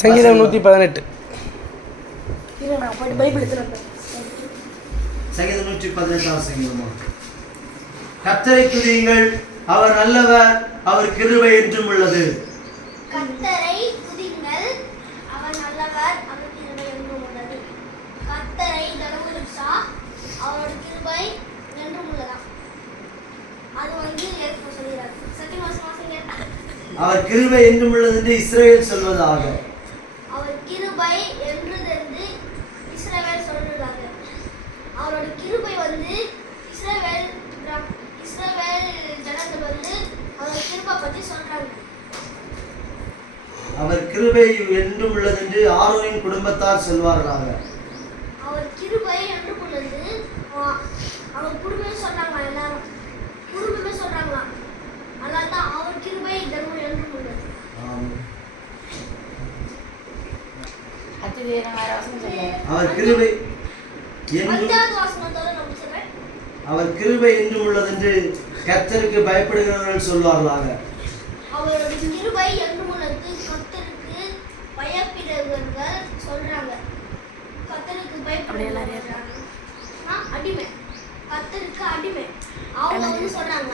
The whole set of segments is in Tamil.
சங்கீதம் நூற்றி பதினெட்டு. சங்கீதம் நூற்றி பதினெட்டாம் சங்கீதமா? கர்த்தரை துதியுங்கள் அவர் நல்லவர் அவர் கிருபை என்றும் உள்ளது. கர்த்தரை துதிங்கள் அவர் நல்லவர் அவர் கிருபை என்றும் உள்ளது கர்த்தரை தனமுருஷா அவரோட கிருபை என்றும் உள்ளதாம் அது வந்து ஏற்ப சொல்கிறார் சத்திய மாசம் மாசம் அவர் கிருபை என்றும் உள்ளது என்று இஸ்ரவேல் சொல்வதாக. அவர் கிருபை என்றுதென்று இஸ்ரவேல் சொல்றதாக அவரோட கிருபை வந்து இஸ்ரவேல் கிரா- இஸ்ரவேல் ஜனங்கள் வந்து அவர் கிருபை பத்தி சொல்றாங்க. அவர் கிருபை என்றும் உள்ளது என்று ஆரோனின் குடும்பத்தார் சொல்வார்களாக. அவர் கிருபை என்று உள்ளது ஆ- அவர் குடும்பமே சொல்றாங்க எல்லாரும் குடும்பமே சொல்றாங்களா அதனால தான் அவர் கிருபை தர்மம் என்று உள்ளது ஆமென். அடுத்தது நான் வேற வசனம் சொல்லுவேன் அவர் கிருபை அவர் கிருபை என்றும் உள்ளது என்று பயப்படுகிறவர்கள் சொல்வார்களாக. கத்தருக்கு பயப்படுகிறவர்கள் சொல்றாங்க. கத்தருக்கு அப்படியே எல்லாரும் பயப்படுறாங்க ஆ அடிமை. கத்தருக்கு அடிமை. அவங்க வந்து சொல்றாங்க.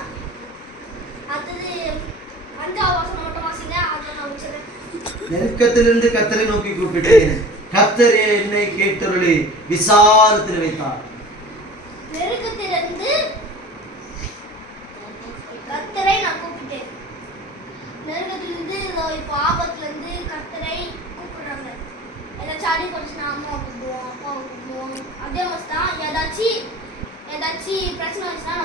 நெருக்கத்திலிருந்து கத்தரை நோக்கி கூப்பிட்டேன் கத்தர் என்னை கேட்டருளி விசாரத்தில் வைத்தார். நெருக்கத்திலிருந்து கத்தரை நான் கூப்பிட்டேன். நெருக்கத்திலிருந்து இப்போ ஆபத்துலேருந்து கத்தரை கூப்பிடுறாங்க. ஏதாச்சும் அடி அடிபட்டுச்சுன்னா அம்மா கூப்பிடுவோம் அப்பா கூப்பிடுவோம். அதே மாதிரி தான் ஏதாச்சும் ஏதாச்சும் பிரச்சனை வந்துச்சுன்னா